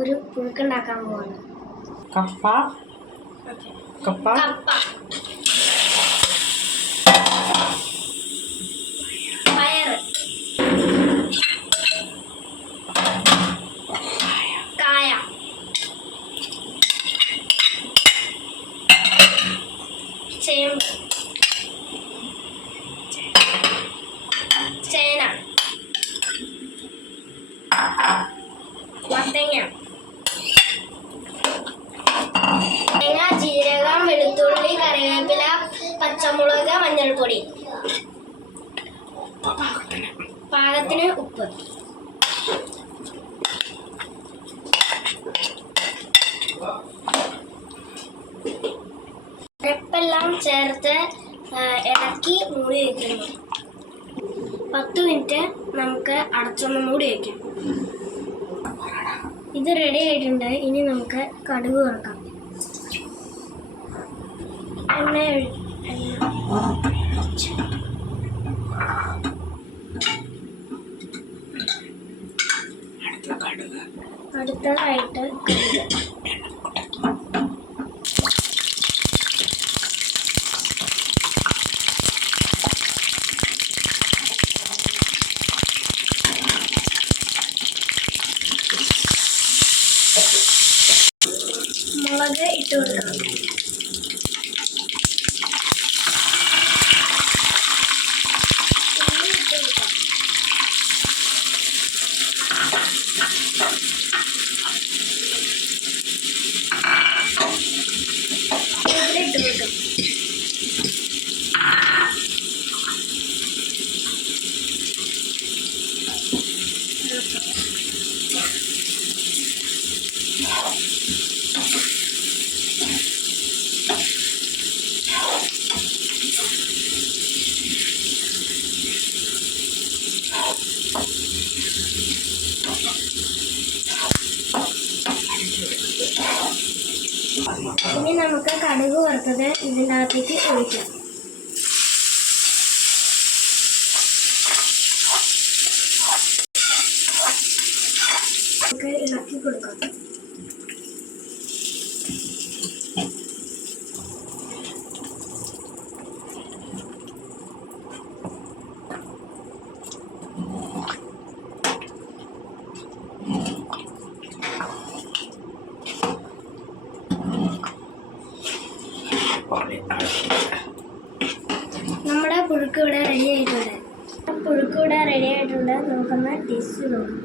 ഒരു പുഴുക്കുണ്ടാക്കാൻ പോവാണ്. കപ്പ കപ്പ കപ്പ പയറ് കായ ചേമ്പ് ചേന മത്തങ്ങ തേങ്ങ ജീരകം വെളുത്തുള്ളി കറിവേപ്പില പച്ചമുളക് മഞ്ഞൾപ്പൊടി പാകത്തിന് ഉപ്പ് ഉപ്പെല്ലാം ചേർത്ത് ഇളക്കി മൂടി വയ്ക്കുന്നു. 10 മിനിറ്റ് നമുക്ക് അടച്ചൊന്ന് മൂടി വയ്ക്കാം. ഇത് റെഡി ആയിട്ടുണ്ട്. ഇനി നമുക്ക് കടുക് വറുക്കാം. അടുത്തതായിട്ട് മുളക് ഇട്ട് കൊടുക്കണം. ഇനി നമുക്ക് കടുക് വറുത്തത് ഇതിൻ്റെ അകത്തേക്ക് ഒഴിക്കാം. നമുക്ക് ഇളക്കി കൊടുക്കാം. നമ്മുടെ പുഴുക്ക് ഇവിടെ റെഡി ആയിട്ടുണ്ട്. നമുക്കൊന്ന് ടേസ്റ്റ് നോക്കാം.